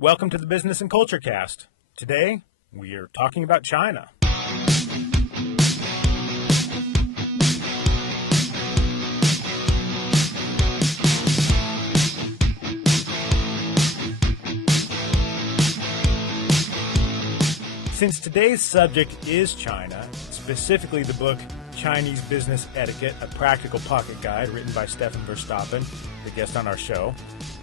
Welcome to the Business and Culture Cast. Today, we are talking about China. Since today's subject is China, specifically the book Chinese Business Etiquette, a practical pocket guide written by Stefan Verstappen, the guest on our show,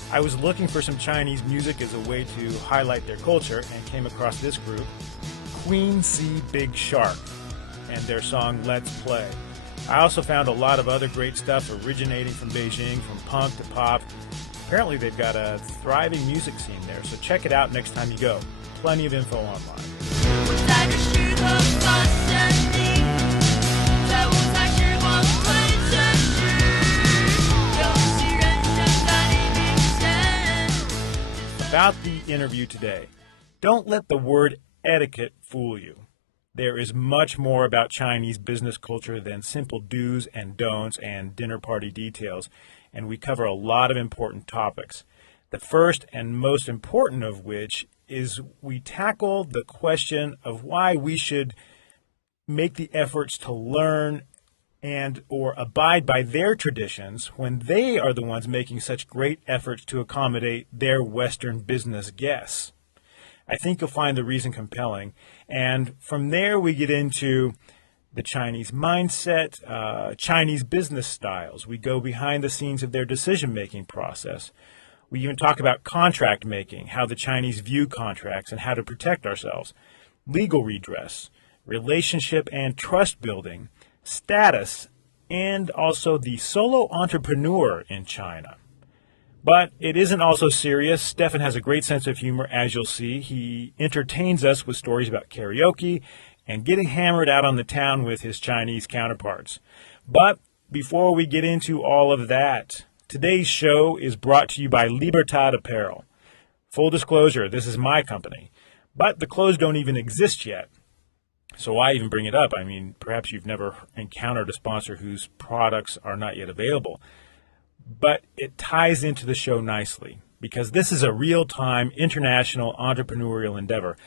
I was looking for some Chinese music as a way to highlight their culture and came across this group, Queen C Big Shark, and their song Let's Play. I also found a lot of other great stuff originating from Beijing, from punk to pop. Apparently they've got a thriving music scene there, so check it out next time you go. Plenty of info online. About the interview today, don't let the word etiquette fool you. There is much more about Chinese business culture than simple do's and don'ts and dinner party details, and we cover a lot of important topics. The first and most important of which is we tackle the question of why we should make the efforts to learn and or abide by their traditions when they are the ones making such great efforts to accommodate their Western business guests. I think you'll find the reason compelling. And from there we get into the Chinese mindset, Chinese business styles. We go behind the scenes of their decision-making process. We even talk about contract making, how the Chinese view contracts and how to protect ourselves, legal redress, relationship and trust building, status, and also the solo entrepreneur in China. But it isn't all so serious. Stefan has a great sense of humor, as you'll see. He entertains us with stories about karaoke and getting hammered out on the town with his Chinese counterparts. But before we get into all of that, today's show is brought to you by Libertad Apparel. Full disclosure, this is my company, but the clothes don't even exist yet. So why even bring it up? I mean, perhaps you've never encountered a sponsor whose products are not yet available. But it ties into the show nicely because this is a real-time international entrepreneurial endeavor.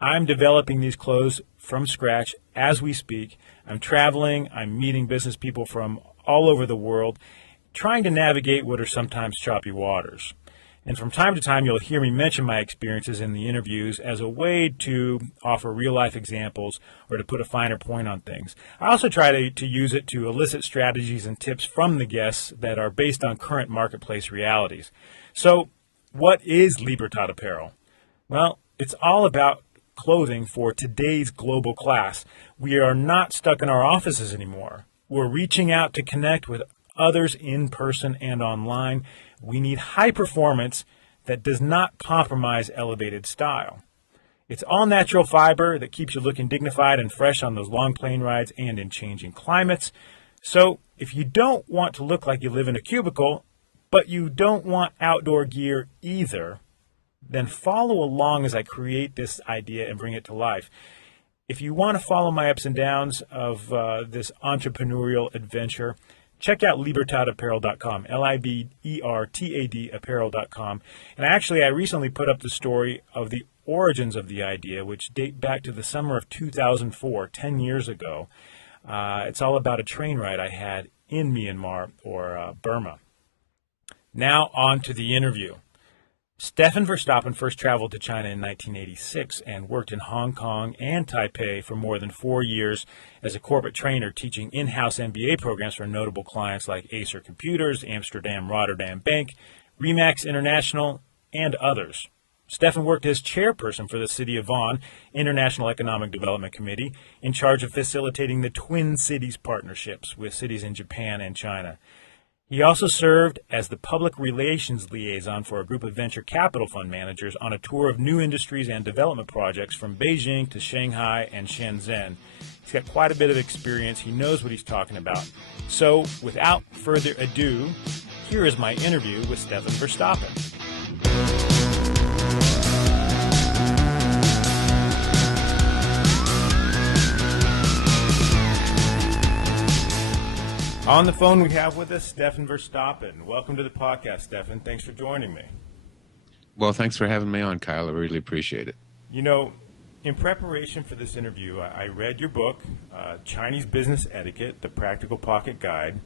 I'm developing these clothes from scratch as we speak. I'm traveling. I'm meeting business people from all over the world, trying to navigate what are sometimes choppy waters. And from time to time, you'll hear me mention my experiences in the interviews as a way to offer real-life examples or to put a finer point on things. I also try to use it to elicit strategies and tips from the guests that are based on current marketplace realities. So, what is Libertad Apparel? Well, it's all about clothing for today's global class. We are not stuck in our offices anymore. We're reaching out to connect with others in person and online. We need high performance that does not compromise elevated style. It's all natural fiber that keeps you looking dignified and fresh on those long plane rides and in changing climates. So if you don't want to look like you live in a cubicle, but you don't want outdoor gear either, then follow along as I create this idea and bring it to life. If you want to follow my ups and downs of this entrepreneurial adventure, check out libertadapparel.com, Libertad apparel.com. And actually, I recently put up the story of the origins of the idea, which date back to the summer of 2004, 10 years ago. It's all about a train ride I had in Myanmar, or Burma. Now on to the interview. Stefan Verstappen first traveled to China in 1986 and worked in Hong Kong and Taipei for more than 4 years as a corporate trainer teaching in-house MBA programs for notable clients like Acer Computers, Amsterdam Rotterdam Bank, Remax International, and others. Stefan worked as chairperson for the City of Vaughan International Economic Development Committee, in charge of facilitating the Twin Cities partnerships with cities in Japan and China. He also served as the public relations liaison for a group of venture capital fund managers on a tour of new industries and development projects from Beijing to Shanghai and Shenzhen. He's got quite a bit of experience. He knows what he's talking about. So, without further ado, here is my interview with Stefan Verstappen. On the phone we have with us Stefan Verstappen. Welcome to the podcast, Stefan. Thanks for joining me. Well, thanks for having me on, Kyle. I really appreciate it. You know, in preparation for this interview, I read your book, Chinese Business Etiquette, The Practical Pocket Guide,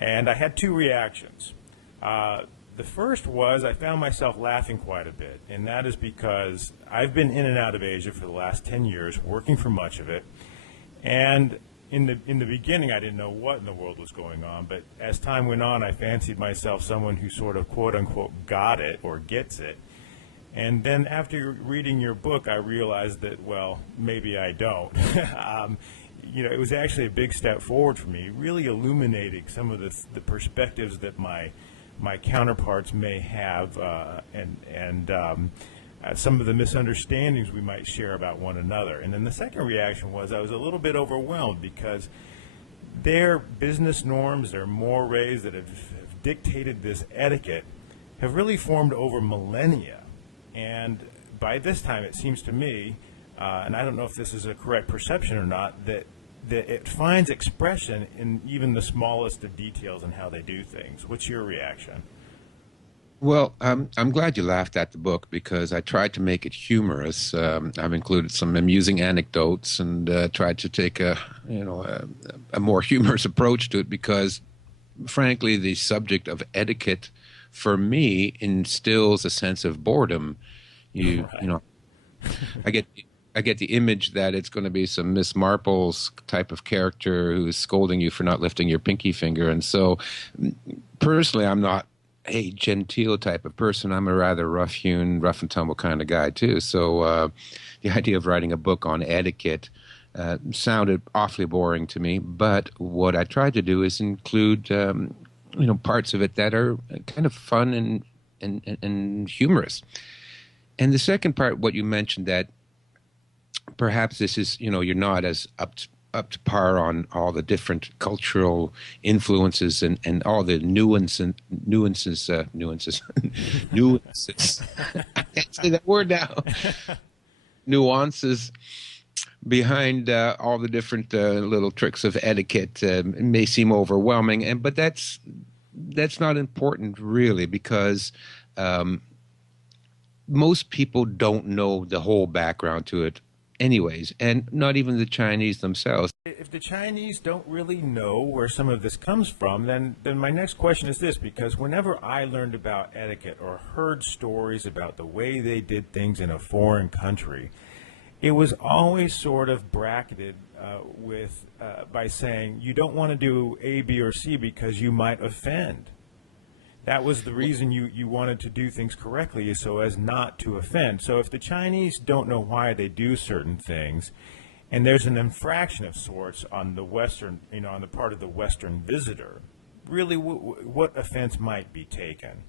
and I had two reactions. The first was I found myself laughing quite a bit, and that is because I've been in and out of Asia for the last 10 years, working for much of it, and in the beginning, I didn't know what in the world was going on, but as time went on, I fancied myself someone who sort of quote unquote got it or gets it. And then after reading your book, I realized that, well, maybe I don't. It was actually a big step forward for me, really illuminating some of the perspectives that my counterparts may have, and some of the misunderstandings we might share about one another. And then the second reaction was I was a little bit overwhelmed because their business norms, their mores that have dictated this etiquette have really formed over millennia. And by this time, it seems to me, and I don't know if this is a correct perception or not, that it finds expression in even the smallest of details in how they do things. What's your reaction? Well, I'm glad you laughed at the book because I tried to make it humorous. I've included some amusing anecdotes and tried to take a more humorous approach to it because, frankly, the subject of etiquette for me instills a sense of boredom. You Right. you know I get I get the image that it's going to be some Miss Marple's type of character who's scolding you for not lifting your pinky finger. And so, personally, I'm not a genteel type of person. I'm a rather rough-hewn, rough and tumble kind of guy too. So, the idea of writing a book on etiquette sounded awfully boring to me. But what I tried to do is include, parts of it that are kind of fun and humorous. And the second part, what you mentioned, that perhaps this is, you're not as up to par on all the different cultural influences and all the nuances, nuances. I can't say that word now. Nuances behind all the different little tricks of etiquette may seem overwhelming, but that's not important really because most people don't know the whole background to it anyways, and not even the Chinese themselves. If the Chinese don't really know where some of this comes from, then my next question is this, because whenever I learned about etiquette or heard stories about the way they did things in a foreign country, it was always sort of bracketed by saying you don't want to do A, B, or C because you might offend. That was the reason you wanted to do things correctly, is so as not to offend. So if the Chinese don't know why they do certain things, and there's an infraction of sorts on the Western, on the part of the Western visitor, really, what offense might be taken?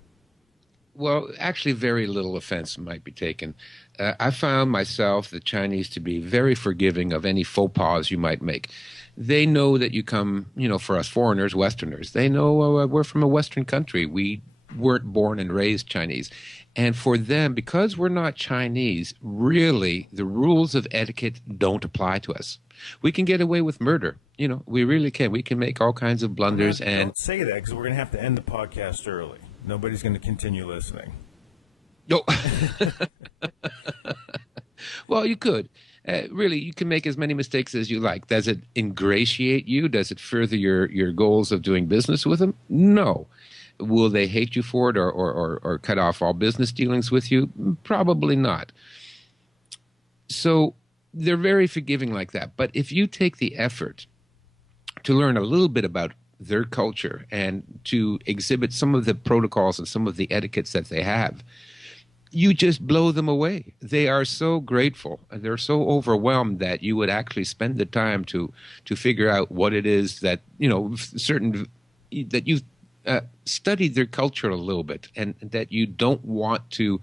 Well, actually, very little offense might be taken. I found myself, the Chinese, to be very forgiving of any faux pas you might make. They know that you come, for us foreigners, Westerners, they know we're from a Western country. We weren't born and raised Chinese. And for them, because we're not Chinese, really, the rules of etiquette don't apply to us. We can get away with murder. We really can. We can make all kinds of Well, now, blunders and don't say that because we're going to have to end the podcast early. Nobody's going to continue listening. no. Well, you could. Really, you can make as many mistakes as you like. Does it ingratiate you? Does it further your goals of doing business with them? No. Will they hate you for it or cut off all business dealings with you? Probably not. So they're very forgiving like that. But if you take the effort to learn a little bit about their culture and to exhibit some of the protocols and some of the etiquettes that they have, you just blow them away. They are so grateful and they're so overwhelmed that you would actually spend the time to figure out what it is that certain that you've studied their culture a little bit and that you don't want to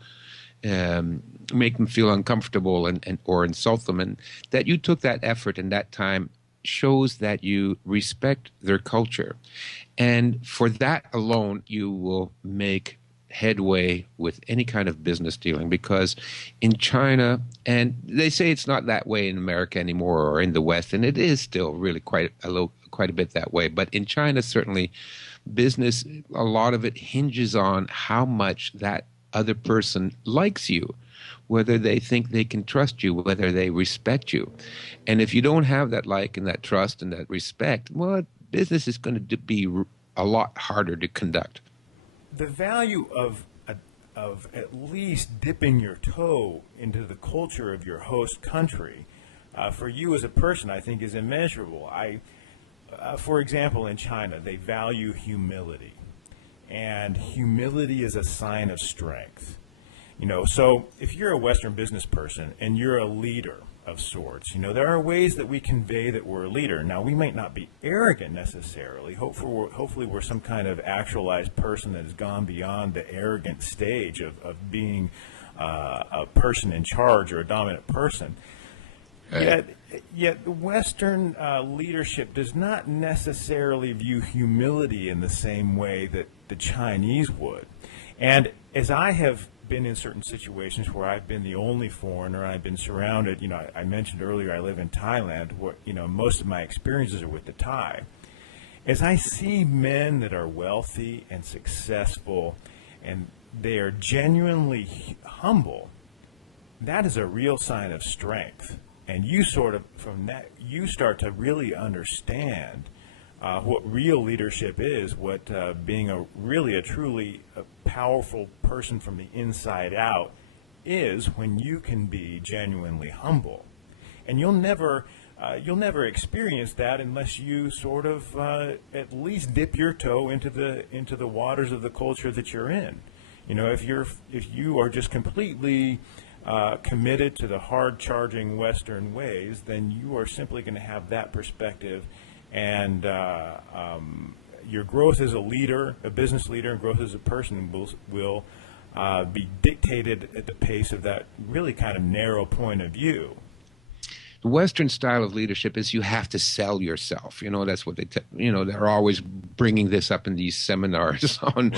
make them feel uncomfortable and or insult them, and that you took that effort and that time shows that you respect their culture, and for that alone you will make headway with any kind of business dealing. Because in China, and they say it's not that way in America anymore or in the West, and it is still really quite a bit that way, but in China certainly business, a lot of it hinges on how much that other person likes you, whether they think they can trust you, whether they respect you. And if you don't have that like and that trust and that respect, well, business is going to be a lot harder to conduct. The value of at least dipping your toe into the culture of your host country for you as a person, I think, is immeasurable. For example, in China, they value humility, and humility is a sign of strength. So if you're a Western business person and you're a leader of sorts, there are ways that we convey that we're a leader. Now, we might not be arrogant necessarily. Hopefully we're some kind of actualized person that has gone beyond the arrogant stage of being a person in charge or a dominant person. Yet the Western leadership does not necessarily view humility in the same way that the Chinese would. And as I have been in certain situations where I've been the only foreigner, I've been surrounded, I mentioned earlier I live in Thailand, where, most of my experiences are with the Thai. As I see men that are wealthy and successful and they are genuinely humble, that is a real sign of strength. And you from that, you start to really understand what real leadership is, what being a truly powerful person from the inside out is, when you can be genuinely humble. And you'll never experience that unless you sort of at least dip your toe into the waters of the culture that you're in. If you are just completely committed to the hard-charging Western ways, then you are simply going to have that perspective, and your growth as a leader, a business leader, and growth as a person will be dictated at the pace of that really kind of narrow point of view. The Western style of leadership is you have to sell yourself. That's what they're always bringing this up in these seminars on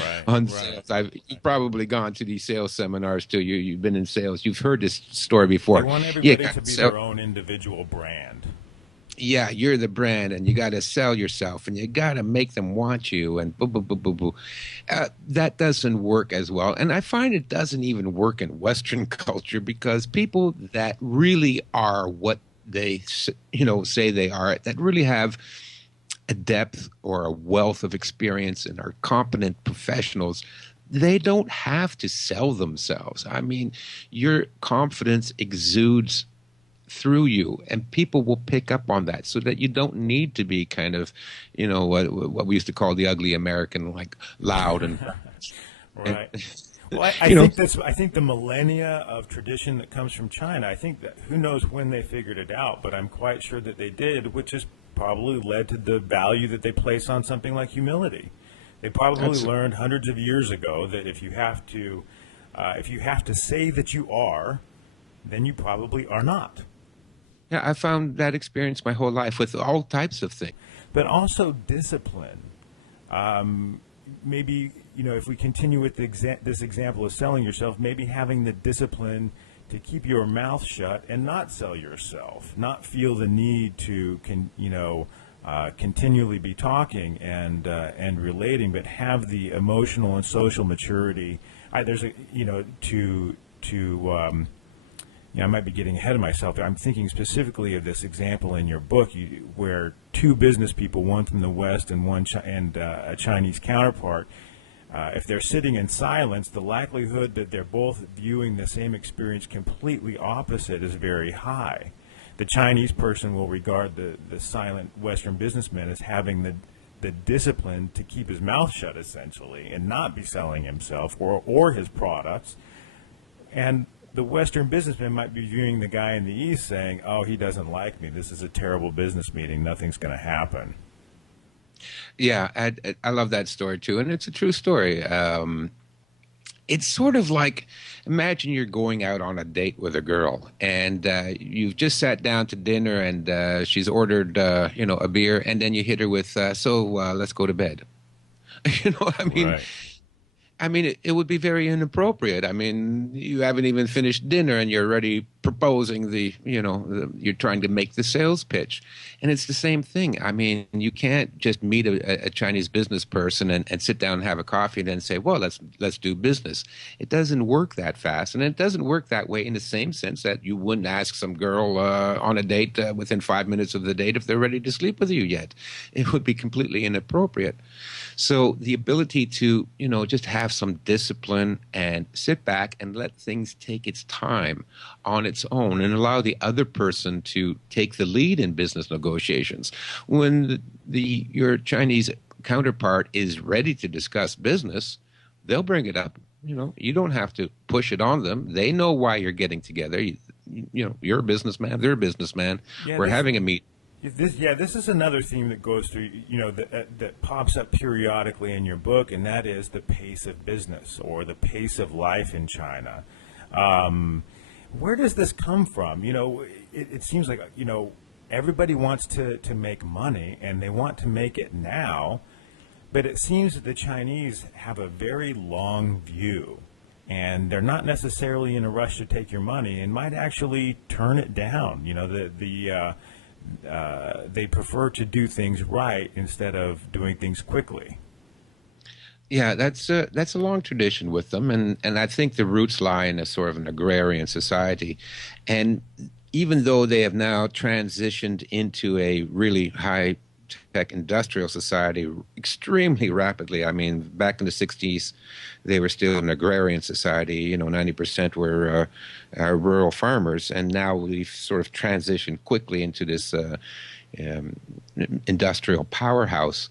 sales. You've probably gone to these sales seminars too. You've been in sales. You've heard this story before. They want everybody to be their own individual brand. Yeah, you're the brand, and you got to sell yourself, and you got to make them want you, and boo, boo, boo, boo, boo. That doesn't work as well, and I find it doesn't even work in Western culture, because people that really are what they say they are, that really have a depth or a wealth of experience and are competent professionals, they don't have to sell themselves. I mean, your confidence exudes through you, and people will pick up on that, so that you don't need to be kind of, what we used to call the ugly American, like loud and right. Well, I think the millennia of tradition that comes from China, I think that who knows when they figured it out, but I'm quite sure that they did, which has probably led to the value that they place on something like humility. They probably learned hundreds of years ago that if you have to say that you are, then you probably are not. Yeah, I found that experience my whole life with all types of things. But also discipline. Maybe, if we continue with this example of selling yourself, maybe having the discipline to keep your mouth shut and not sell yourself, not feel the need to continually be talking and relating, but have the emotional and social maturity. I might be getting ahead of myself. I'm thinking specifically of this example in your book, where two business people, one from the West and a Chinese counterpart, if they're sitting in silence, the likelihood that they're both viewing the same experience completely opposite is very high. The Chinese person will regard the silent Western businessman as having the discipline to keep his mouth shut, essentially, and not be selling himself or his products. And the Western businessman might be viewing the guy in the East saying, oh, he doesn't like me. This is a terrible business meeting. Nothing's going to happen. Yeah, I love that story, too. And it's a true story. It's sort of like, imagine you're going out on a date with a girl, and you've just sat down to dinner, and she's ordered, a beer, and then you hit her with, let's go to bed. You know what I mean? Right. I mean, it would be very inappropriate. I mean, you haven't even finished dinner and you're already proposing you're trying to make the sales pitch. And it's the same thing. I mean, you can't just meet a Chinese business person and sit down and have a coffee and then say, well, let's do business. It doesn't work that fast. And it doesn't work that way in the same sense that you wouldn't ask some girl on a date within 5 minutes of the date if they're ready to sleep with you yet. It would be completely inappropriate. So the ability to, just have some discipline and sit back and let things take its time on its own and allow the other person to take the lead in business negotiations. When your Chinese counterpart is ready to discuss business, they'll bring it up. You don't have to push it on them. They know why you're getting together. You're a businessman. They're a businessman. Yeah, We're having a meet. This is another theme that goes through, that pops up periodically in your book, and that is the pace of business or the pace of life in China. Where does this come from? It seems like, everybody wants to make money, and they want to make it now, but it seems that the Chinese have a very long view, and they're not necessarily in a rush to take your money and might actually turn it down. They prefer to do things right instead of doing things quickly. Yeah, that's a long tradition with them, and I think the roots lie in a sort of an agrarian society, and even though they have now transitioned into a really high tech industrial society extremely rapidly. I mean, back in the 60s, they were still an agrarian society. 90% were rural farmers, and now we've sort of transitioned quickly into this industrial powerhouse.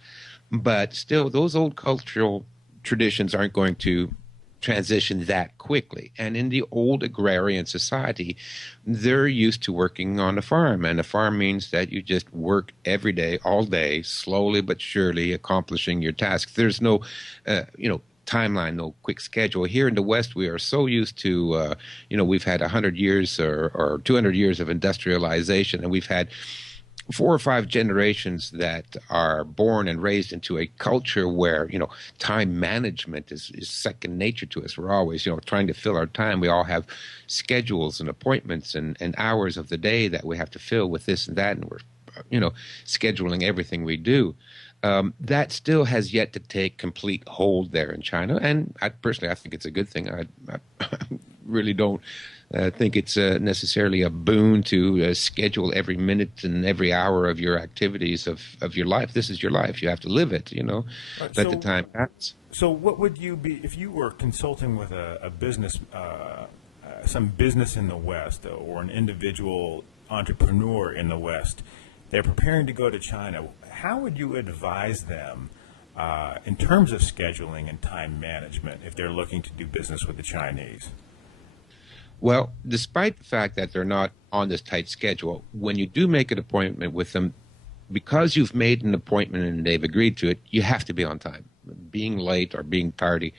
But still, those old cultural traditions aren't going to transition that quickly. And in the old agrarian society, they're used to working on a farm. And a farm means that you just work every day, all day, slowly but surely accomplishing your tasks. There's no, timeline, no quick schedule. Here in the West, we are so used to, we've had 100 years or 200 years of industrialization, and we've had 4 or 5 generations that are born and raised into a culture where, time management is second nature to us. We're always, trying to fill our time. We all have schedules and appointments and hours of the day that we have to fill with this and that, and we're, scheduling everything we do. That still has yet to take complete hold there in China, and I think it's a good thing. I really don't think it's necessarily a boon to schedule every minute and every hour of your activities of your life. This is your life. You have to live it, let the time pass. So what would you be, if you were consulting with a business, some business in the West or an individual entrepreneur in the West, they're preparing to go to China, how would you advise them in terms of scheduling and time management if they're looking to do business with the Chinese? Well, despite the fact that they're not on this tight schedule, when you do make an appointment with them, because you've made an appointment and they've agreed to it, you have to be on time. Being late or being tardy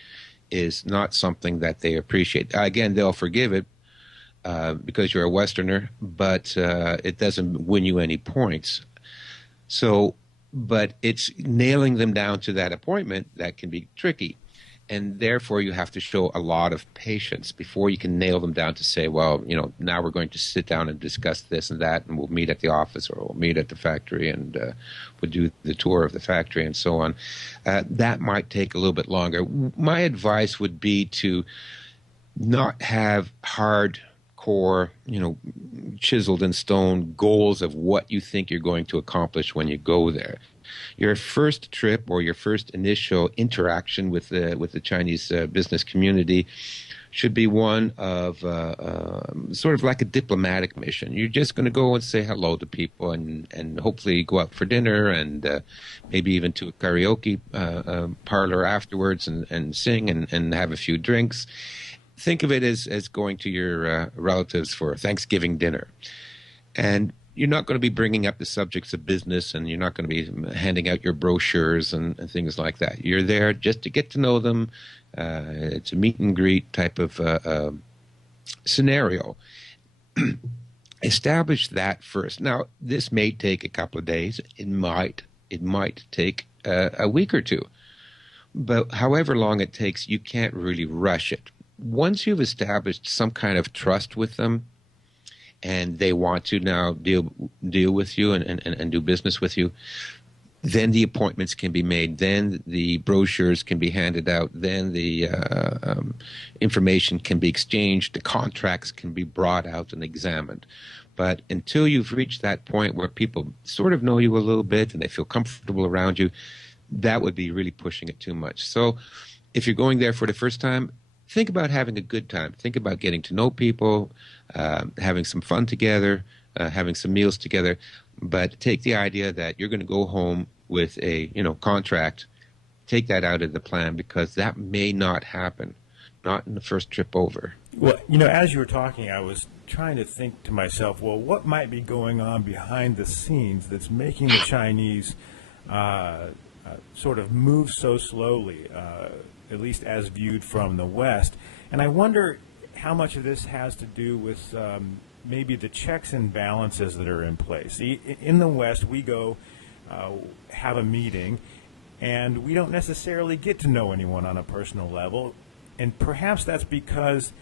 is not something that they appreciate. Again, they'll forgive it because you're a Westerner, but it doesn't win you any points. But it's nailing them down to that appointment that can be tricky. And therefore, you have to show a lot of patience before you can nail them down to say, well, now we're going to sit down and discuss this and that, and we'll meet at the office or we'll meet at the factory and we'll do the tour of the factory and so on. That might take a little bit longer. My advice would be to not have hardcore, chiseled in stone goals of what you think you're going to accomplish when you go there. Your first trip or your first initial interaction with the Chinese business community should be one of sort of like a diplomatic mission. You're just going to go and say hello to people and hopefully go out for dinner and maybe even to a karaoke parlor afterwards and sing and have a few drinks. Think of it as going to your relatives for Thanksgiving dinner. And you're not going to be bringing up the subjects of business, and you're not going to be handing out your brochures and things like that. You're there just to get to know them. It's a meet and greet type of scenario. Establish that first. Now, this may take a couple of days. It might take a week or two. But however long it takes, you can't really rush it. Once you've established some kind of trust with them, and they want to now deal with you and do business with you, then the appointments can be made. Then the brochures can be handed out. Then the information can be exchanged. The contracts can be brought out and examined. But until you've reached that point where people sort of know you a little bit and they feel comfortable around you, that would be really pushing it too much. So if you're going there for the first time, think about having a good time. Think about getting to know people, having some fun together, having some meals together. But take the idea that you're going to go home with a contract. Take that out of the plan, because that may not happen, not in the first trip over. Well, as you were talking, I was trying to think to myself, well, what might be going on behind the scenes that's making the Chinese sort of move so slowly, at least as viewed from the West. And I wonder how much of this has to do with maybe the checks and balances that are in place. In the West, we go have a meeting, and we don't necessarily get to know anyone on a personal level. And perhaps that's because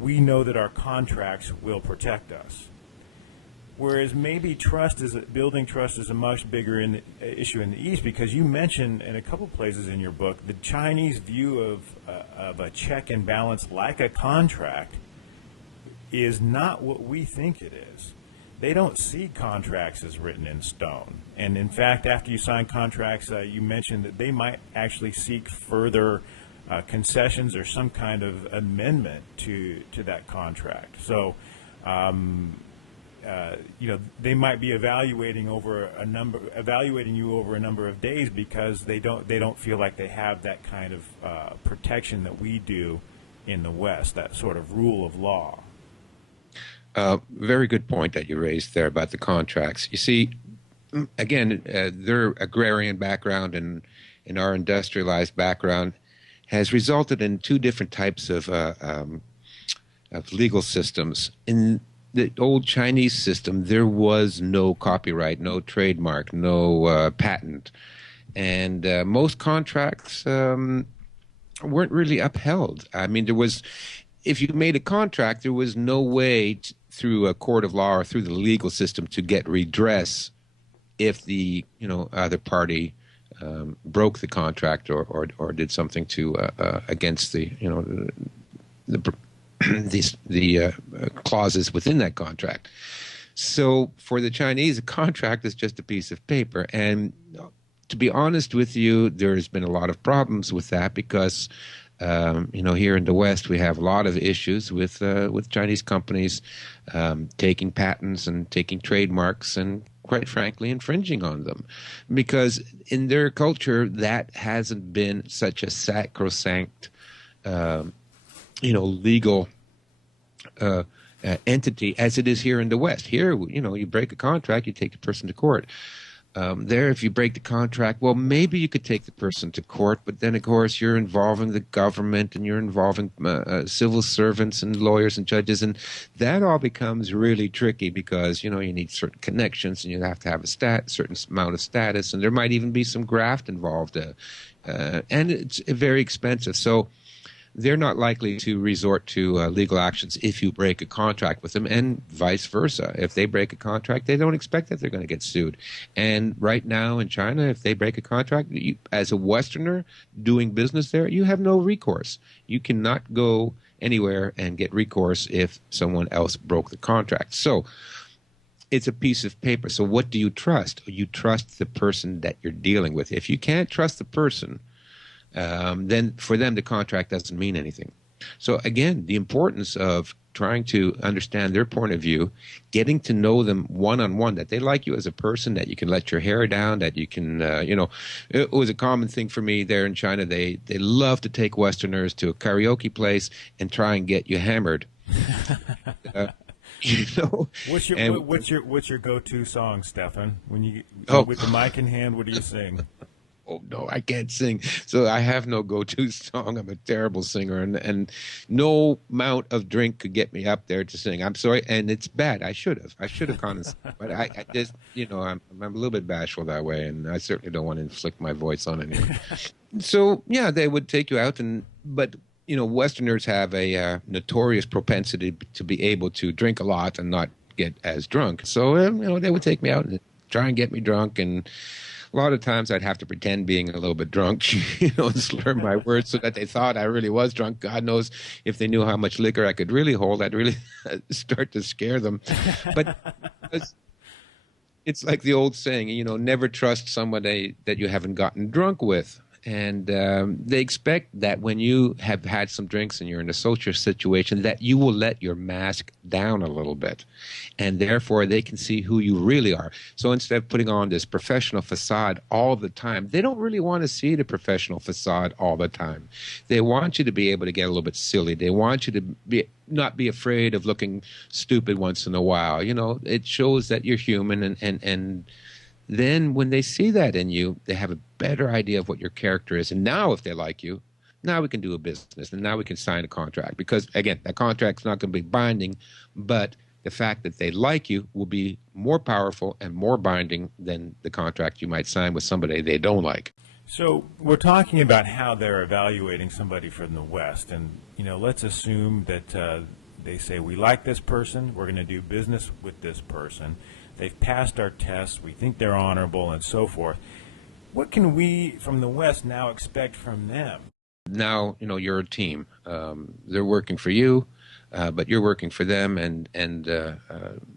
we know that our contracts will protect us. Whereas maybe building trust is a much bigger issue in the East, because you mentioned in a couple places in your book the Chinese view of a check and balance like a contract is not what we think it is. They don't see contracts as written in stone. And in fact, after you sign contracts, you mentioned that they might actually seek further concessions or some kind of amendment to that contract. So, they might be evaluating you over a number of days, because they don't feel like they have that kind of protection that we do in the West, that sort of rule of law. Very good point that you raised there about the contracts. You see, again, their agrarian background and our industrialized background has resulted in two different types of legal systems. In the old Chinese system, there was no copyright, no trademark, no patent, and most contracts weren't really upheld. I mean, if you made a contract, there was no way through a court of law or through the legal system to get redress if the other party broke the contract or did something to against the clauses within that contract. So for the Chinese, a contract is just a piece of paper. And to be honest with you, there's been a lot of problems with that, because here in the West, we have a lot of issues with Chinese companies taking patents and taking trademarks and, quite frankly, infringing on them, because in their culture that hasn't been such a sacrosanct, legal entity as it is here in the West. Here, you break a contract, you take the person to court. There, if you break the contract, well, maybe you could take the person to court, but then, of course, you're involving the government and you're involving civil servants and lawyers and judges, and that all becomes really tricky, because, you need certain connections and you have to have a certain amount of status, and there might even be some graft involved, and it's very expensive. So they're not likely to resort to legal actions if you break a contract with them, and vice versa. If they break a contract, they don't expect that they're going to get sued. And right now in China, if they break a contract, as a Westerner doing business there, you have no recourse. You cannot go anywhere and get recourse if someone else broke the contract. So it's a piece of paper. So what do you trust? You trust the person that you're dealing with. If you can't trust the person, then for them the contract doesn't mean anything. So again, the importance of trying to understand their point of view, getting to know them one-on-one, that they like you as a person, that you can let your hair down, that you can, it was a common thing for me there in China. They love to take Westerners to a karaoke place and try and get you hammered. What's your go-to song, Stefan? When you with the mic in hand, what do you sing? Oh no, I can't sing. So I have no go-to song. I'm a terrible singer, and no amount of drink could get me up there to sing. I'm sorry, and it's bad. I should have gone and sung, but I just, I'm a little bit bashful that way, and I certainly don't want to inflict my voice on anyone. So yeah, they would take you out, but Westerners have a notorious propensity to be able to drink a lot and not get as drunk. So they would take me out and try and get me drunk, and a lot of times I'd have to pretend being a little bit drunk, and slur my words so that they thought I really was drunk. God knows if they knew how much liquor I could really hold, I'd really start to scare them. But it's like the old saying, never trust somebody that you haven't gotten drunk with. And they expect that when you have had some drinks and you're in a social situation, that you will let your mask down a little bit. And therefore, they can see who you really are. So instead of putting on this professional facade all the time, they don't really want to see the professional facade all the time. They want you to be able to get a little bit silly. They want you to not be afraid of looking stupid once in a while. It shows that you're human, and then when they see that in you, they have a better idea of what your character is. And now if they like you, now we can do a business, and now we can sign a contract. Because again, that contract's not going to be binding, but the fact that they like you will be more powerful and more binding than the contract you might sign with somebody they don't like. So we're talking about how they're evaluating somebody from the West, and let's assume that they say, we like this person, we're going to do business with this person. They've passed our tests, we think they're honorable, and so forth. What can we from the West now expect from them? Now, you're a team. They're working for you, but you're working for them, and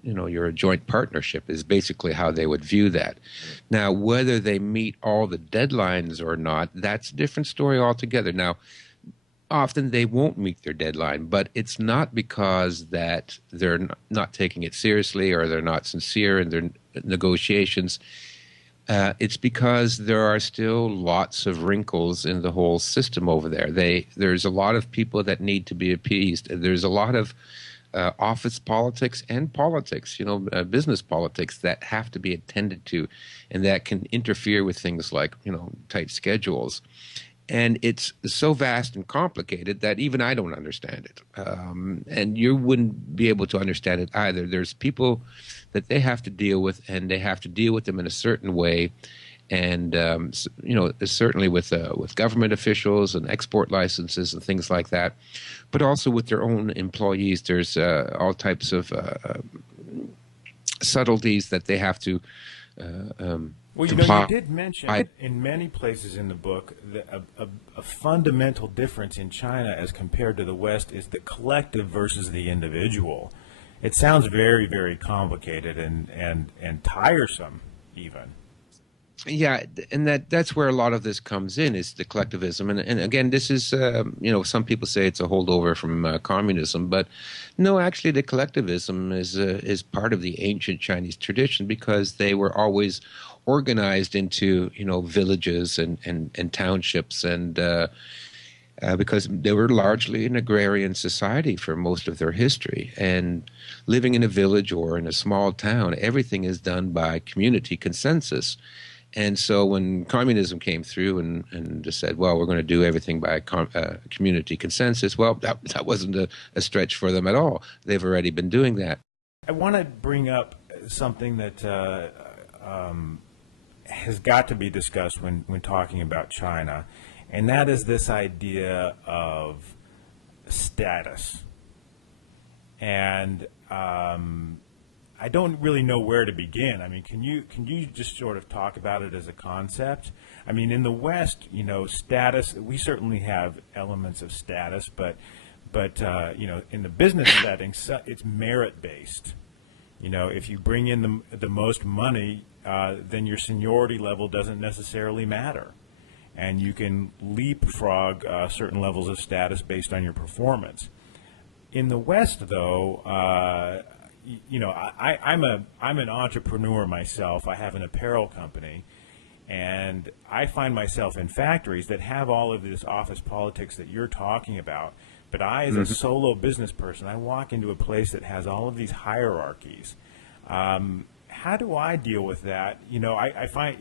you're a joint partnership is basically how they would view that. Now, whether they meet all the deadlines or not, that's a different story altogether. Now, often they won't meet their deadline, but it's not because that they're not taking it seriously or they're not sincere in their negotiations. It's because there are still lots of wrinkles in the whole system over there. There's a lot of people that need to be appeased. There's a lot of office politics and politics, business politics that have to be attended to, and that can interfere with things like, tight schedules. And it's so vast and complicated that even I don't understand it. And you wouldn't be able to understand it either. There's people that they have to deal with, and they have to deal with them in a certain way. And, certainly with government officials and export licenses and things like that, but also with their own employees. There's all types of subtleties that they have to well, you did mention in many places in the book that a fundamental difference in China as compared to the West is the collective versus the individual. It sounds very, very complicated and tiresome even. Yeah, and that's where a lot of this comes in, is the collectivism. And again, this is, some people say it's a holdover from communism, but no, actually the collectivism is part of the ancient Chinese tradition, because they were always organized into, villages and townships, and because they were largely an agrarian society for most of their history. And living in a village or in a small town, everything is done by community consensus. And so when communism came through and just said, well, we're going to do everything by community consensus, well, that wasn't a stretch for them at all. They've already been doing that. I want to bring up something that has got to be discussed when talking about China, and that is this idea of status. And I don't really know where to begin. I mean, can you just sort of talk about it as a concept? I mean, in the West, status, we certainly have elements of status, but in the business setting, it's merit based. If you bring in the most money, then your seniority level doesn't necessarily matter, and you can leapfrog certain levels of status based on your performance. In the West, though, I'm an entrepreneur myself. I have an apparel company, and I find myself in factories that have all of this office politics that you're talking about. But I, as a solo business person, I walk into a place that has all of these hierarchies. How do I deal with that? I find,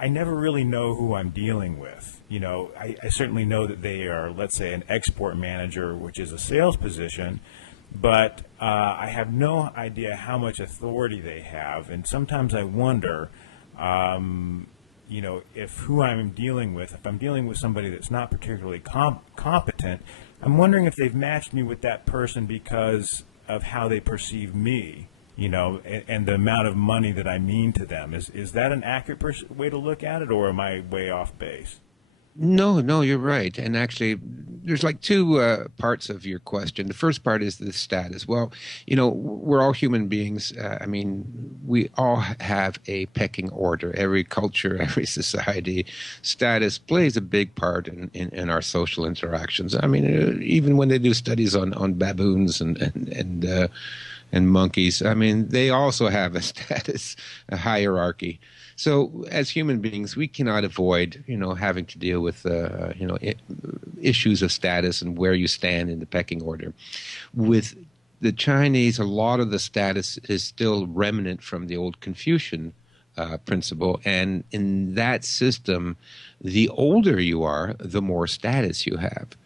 I never really know who I'm dealing with. You know, I certainly know that they are, let's say, an export manager, which is a sales position, but I have no idea how much authority they have, and sometimes I wonder, you know, if who I'm dealing with, if I'm dealing with somebody that's not particularly competent, I'm wondering if they've matched me with that person because of how they perceive me, you know, and the amount of money that I mean to them. Is that an accurate way to look at it, or am I way off base? No, no, you're right. And actually, there's like two parts of your question. The first part is the status. Well, you know, we're all human beings. I mean, we all have a pecking order. Every culture, every society, status plays a big part in our social interactions. I mean, even when they do studies on baboons and monkeys, I mean, they also have a status, a hierarchy. So, as human beings, we cannot avoid, you know, having to deal with, you know, issues of status and where you stand in the pecking order. With the Chinese, a lot of the status is still remnant from the old Confucian principle, and in that system, the older you are, the more status you have.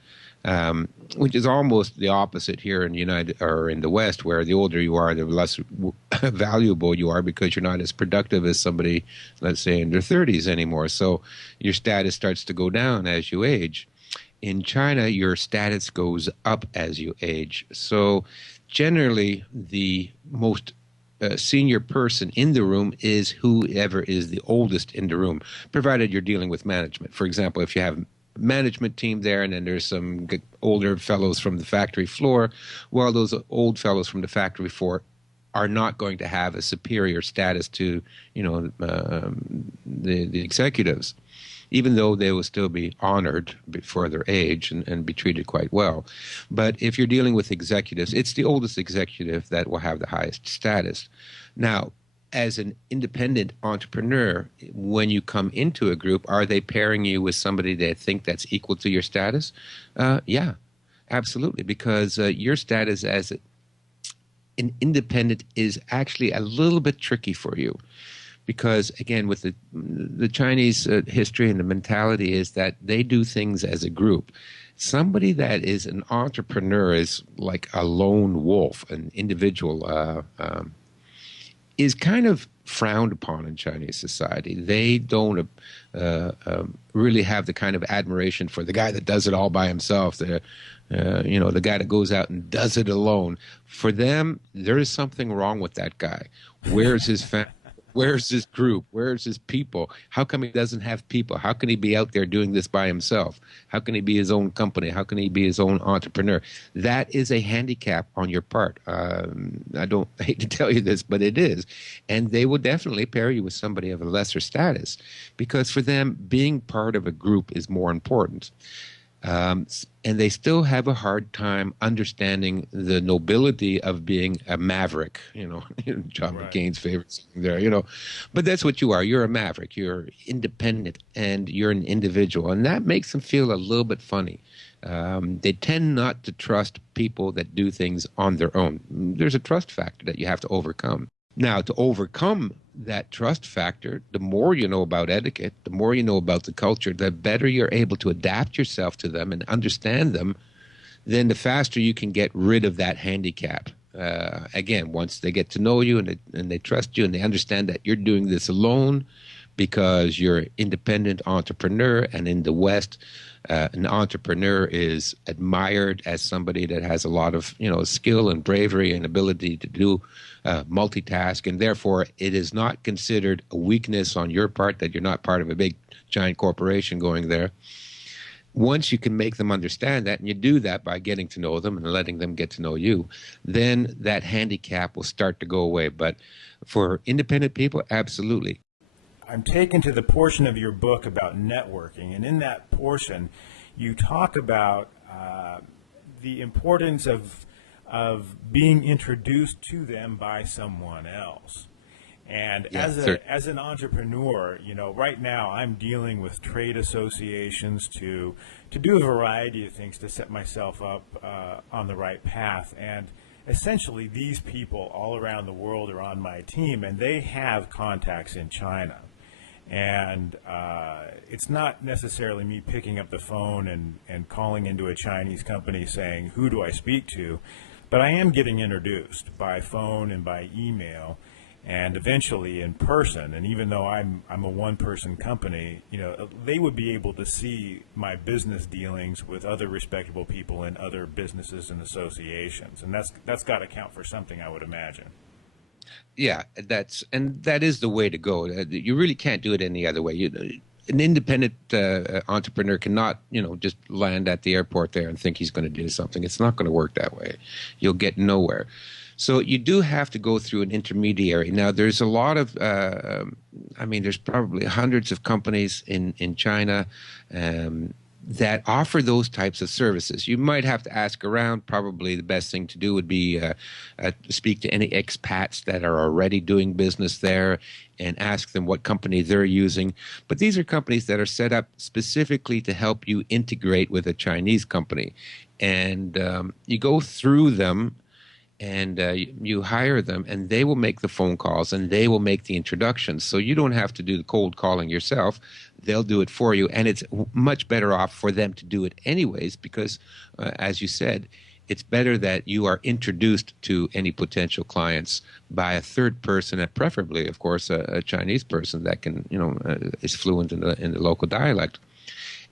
Which is almost the opposite here in the United or in the West, where the older you are, the less valuable you are because you're not as productive as somebody, let's say, in their 30s anymore. So your status starts to go down as you age. In China, your status goes up as you age. So generally, the most senior person in the room is whoever is the oldest in the room, provided you're dealing with management. For example, if you have management team there and then there's some older fellows from the factory floor, well, those old fellows from the factory floor are not going to have a superior status to, you know, the executives, even though they will still be honored for their age and be treated quite well. But if you're dealing with executives, it's the oldest executive that will have the highest status. Now, as an independent entrepreneur, when you come into a group, are they pairing you with somebody they think that's equal to your status? Yeah, absolutely, because your status as an independent is actually a little bit tricky for you. Because again, with the Chinese history and the mentality is that they do things as a group. Somebody that is an entrepreneur is like a lone wolf, an individual. Is kind of frowned upon in Chinese society. They don't really have the kind of admiration for the guy that does it all by himself, you know, the guy that goes out and does it alone. For them, there is something wrong with that guy. Where's his family? Where's his group? Where's his people? How come he doesn't have people? How can he be out there doing this by himself? How can he be his own company? How can he be his own entrepreneur? That is a handicap on your part. I hate to tell you this, but it is. And they will definitely pair you with somebody of a lesser status because for them, being part of a group is more important. And they still have a hard time understanding the nobility of being a maverick, you know, John Right. McCain's favorite song there, you know. But that's what you are. You're a maverick. You're independent and you're an individual. And that makes them feel a little bit funny. They tend not to trust people that do things on their own. There's a trust factor that you have to overcome. Now, to overcome that trust factor, the more you know about etiquette, the more you know about the culture, the better you're able to adapt yourself to them and understand them, then the faster you can get rid of that handicap. Again, once they get to know you and they trust you and they understand that you're doing this alone because you're an independent entrepreneur, and in the West, an entrepreneur is admired as somebody that has a lot of, you know, skill and bravery and ability to do multitask, and therefore it is not considered a weakness on your part that you're not part of a big giant corporation going there. Once you can make them understand that, and you do that by getting to know them and letting them get to know you, then that handicap will start to go away. But for independent people, absolutely. I'm taken to the portion of your book about networking, and in that portion, you talk about the importance of being introduced to them by someone else. And Yeah, sir. as an entrepreneur, you know, right now I'm dealing with trade associations to do a variety of things to set myself up on the right path. And essentially, these people all around the world are on my team, and they have contacts in China. And it's not necessarily me picking up the phone and calling into a Chinese company saying, who do I speak to? But I am getting introduced by phone and by email, and eventually in person. And even though I'm a one-person company, they would be able to see my business dealings with other respectable people in other businesses and associations, and that's got to count for something, I would imagine. Yeah, that is the way to go. You really can't do it any other way. An independent entrepreneur cannot, just land at the airport there and think he's going to do something. It's not going to work that way. You'll get nowhere. So you do have to go through an intermediary. Now, there's a lot of, there's probably hundreds of companies in China that offer those types of services. You might have to ask around. Probably the best thing to do would be speak to any expats that are already doing business there and ask them what company they're using. But these are companies that are set up specifically to help you integrate with a Chinese company. And you go through them and you hire them, and they will make the phone calls and they will make the introductions. So you don't have to do the cold calling yourself. They'll do it for you, and it's much better off for them to do it anyways because, as you said, it's better that you are introduced to any potential clients by a third person, and preferably, of course, a Chinese person that can, is fluent in the local dialect.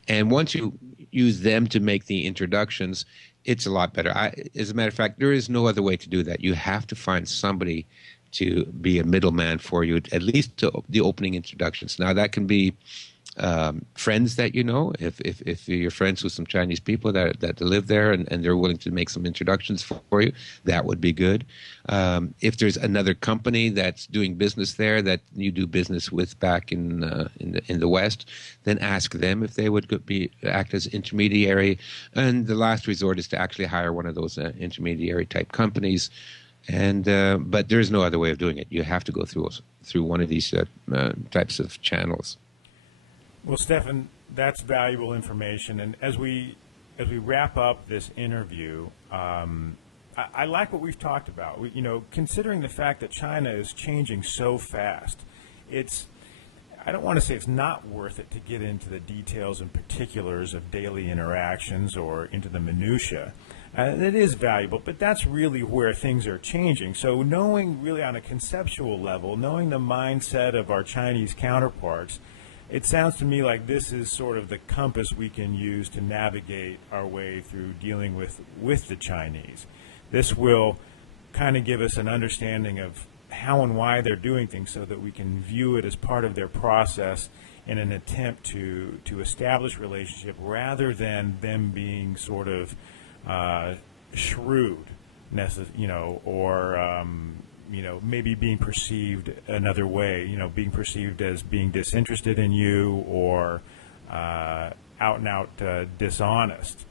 And once you use them to make the introductions, it's a lot better. As a matter of fact, there is no other way to do that. You have to find somebody to be a middleman for you, at least to the opening introductions. Now, that can be friends that you know, if you're friends with some Chinese people that live there and they're willing to make some introductions for you, that would be good. If there's another company that's doing business there that you do business with back in the West, then ask them if they would act as intermediary. And the last resort is to actually hire one of those intermediary type companies. And but there's no other way of doing it. You have to go through one of these types of channels. Well, Stefan, that's valuable information. And as we wrap up this interview, I like what we've talked about. Considering the fact that China is changing so fast, I don't want to say it's not worth it to get into the details and particulars of daily interactions or into the minutia. It is valuable, but that's really where things are changing. So knowing really on a conceptual level, knowing the mindset of our Chinese counterparts, it sounds to me like this is sort of the compass we can use to navigate our way through dealing with the Chinese. This will kind of give us an understanding of how and why they're doing things so that we can view it as part of their process in an attempt to establish relationship rather than them being sort of shrewd, or maybe being perceived another way, being perceived as being disinterested in you or out and out dishonest,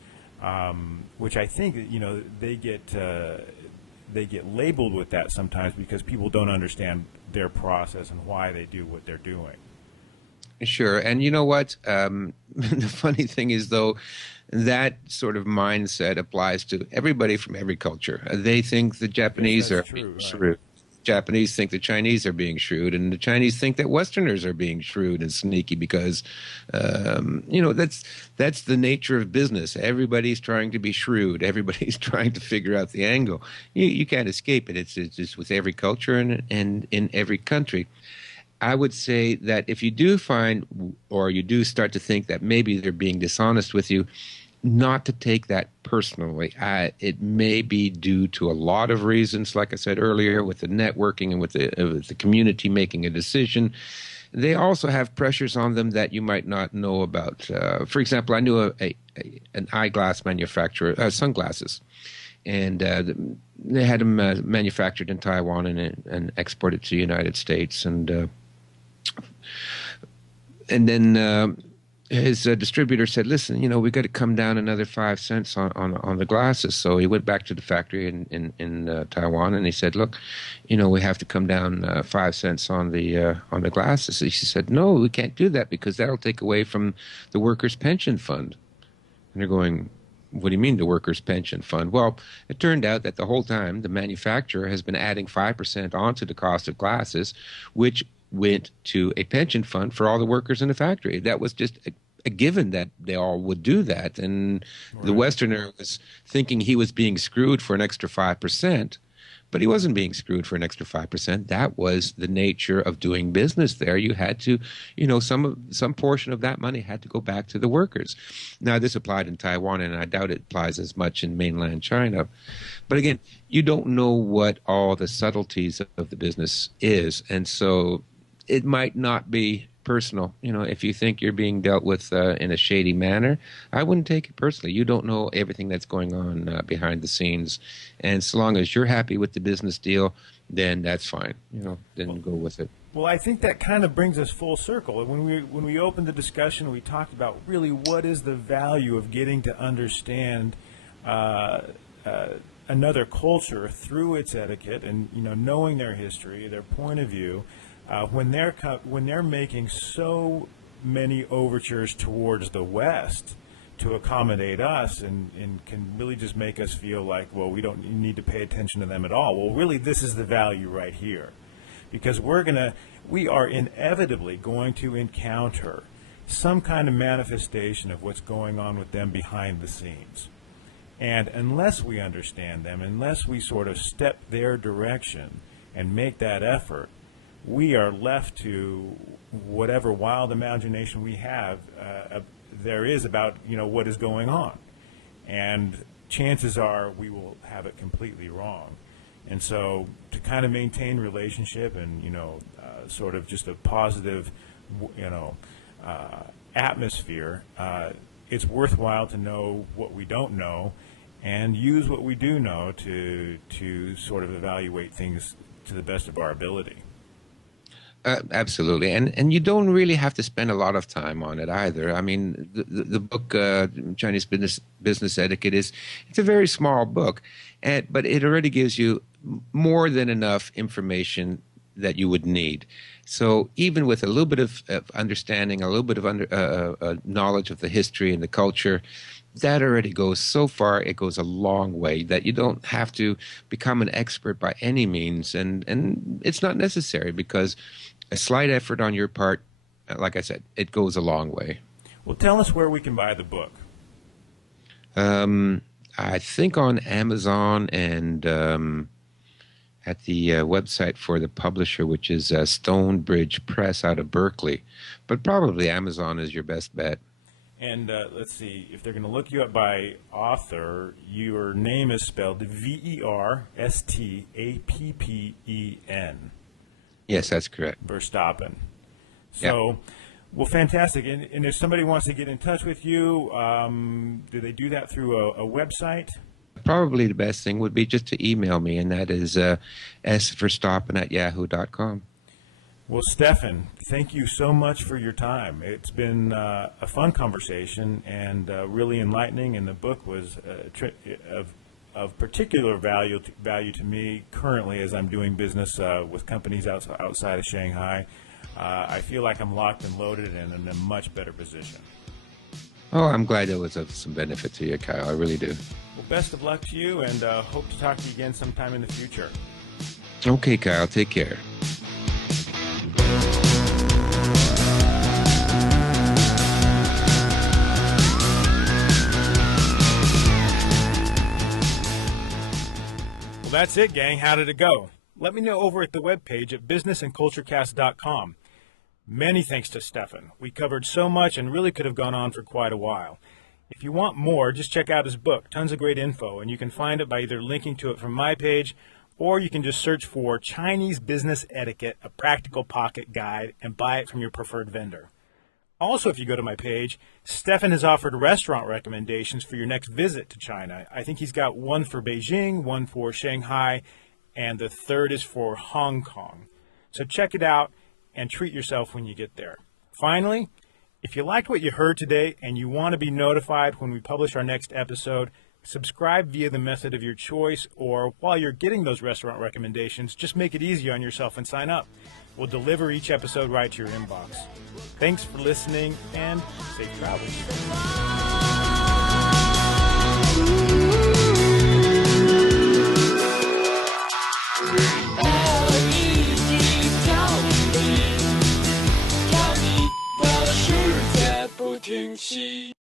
which I think, they get labeled with that sometimes because people don't understand their process and why they do what they're doing. Sure. And you know what? The funny thing is, though, that sort of mindset applies to everybody from every culture. They think the Japanese are being shrewd. Japanese think the Chinese are being shrewd, and the Chinese think that Westerners are being shrewd and sneaky because, that's the nature of business. Everybody's trying to be shrewd. Everybody's trying to figure out the angle. You can't escape it. It's just with every culture and in every country. I would say that if you do find or you do start to think that maybe they're being dishonest with you, not to take that personally. It may be due to a lot of reasons, like I said earlier, with the networking and with the community making a decision. They also have pressures on them that you might not know about. For example, I knew an eyeglass manufacturer, sunglasses, and they had them manufactured in Taiwan and exported to the United States. And then his distributor said, "Listen, we got to come down another 5 cents on the glasses." So he went back to the factory in Taiwan, and he said, "Look, we have to come down 5 cents on the glasses." He said, "No, we can't do that because that'll take away from the workers' pension fund." And they're going, "What do you mean the workers' pension fund?" Well, it turned out that the whole time the manufacturer has been adding 5% onto the cost of glasses, which went to a pension fund for all the workers in the factory. That was just a given that they all would do that. And the Westerner was thinking he was being screwed for an extra 5%, but he wasn't being screwed for an extra 5%. That was the nature of doing business there. You had to, some portion of that money had to go back to the workers. Now, this applied in Taiwan, and I doubt it applies as much in mainland China. But again, you don't know what all the subtleties of the business is. And so it might not be personal. If you think you're being dealt with in a shady manner, I wouldn't take it personally. You don't know everything that's going on behind the scenes. And so long as you're happy with the business deal, then that's fine. Then go with it. Well, I think that kind of brings us full circle. When we opened the discussion, we talked about really what is the value of getting to understand another culture through its etiquette and knowing their history, their point of view. When they're making so many overtures towards the West to accommodate us and can really just make us feel like, well, we don't need to pay attention to them at all. Well, really, this is the value right here, because we are inevitably going to encounter some kind of manifestation of what's going on with them behind the scenes. And unless we understand them, unless we sort of step their direction and make that effort, we are left to whatever wild imagination we have there is about what is going on, and chances are we will have it completely wrong. And so to kind of maintain relationship and sort of just a positive atmosphere, it's worthwhile to know what we don't know and use what we do know to sort of evaluate things to the best of our ability. Absolutely, and you don't really have to spend a lot of time on it either. I mean, the book Chinese Business Etiquette it's a very small book, but it already gives you more than enough information that you would need. So even with a little bit of understanding, a little bit of knowledge of the history and the culture, that already goes so far. It goes a long way that you don't have to become an expert by any means, and it's not necessary, because a slight effort on your part, like I said, it goes a long way. Well, tell us where we can buy the book. I think on Amazon and at the website for the publisher, which is Stonebridge Press out of Berkeley. But probably Amazon is your best bet. And let's see, if they're going to look you up by author, your name is spelled Verstappen. Yes, that's correct. Verstappen. So, well, fantastic. And if somebody wants to get in touch with you, do they do that through a website? Probably the best thing would be just to email me, and that is sverstappen@yahoo.com. Well, Stefan, thank you so much for your time. It's been a fun conversation and really enlightening, and the book was of particular value to me currently as I'm doing business with companies outside of Shanghai. I feel like I'm locked and loaded and in a much better position. Oh, I'm glad it was of some benefit to you, Kyle. I really do. Well, best of luck to you, and hope to talk to you again sometime in the future. Okay, Kyle. Take care. Well, that's it, gang. How did it go? Let me know over at the webpage at businessandculturecast.com. Many thanks to Stefan. We covered so much and really could have gone on for quite a while. If you want more, just check out his book. Tons of great info, and you can find it by either linking to it from my page, or you can just search for Chinese Business Etiquette, a practical pocket guide, and buy it from your preferred vendor. Also, if you go to my page, Stefan has offered restaurant recommendations for your next visit to China. I think he's got one for Beijing, one for Shanghai, and the third is for Hong Kong. So check it out and treat yourself when you get there. Finally, if you liked what you heard today and you want to be notified when we publish our next episode, subscribe via the method of your choice, or while you're getting those restaurant recommendations, just make it easy on yourself and sign up. We'll deliver each episode right to your inbox. Thanks for listening, and safe travels. Easy, don't 听戏。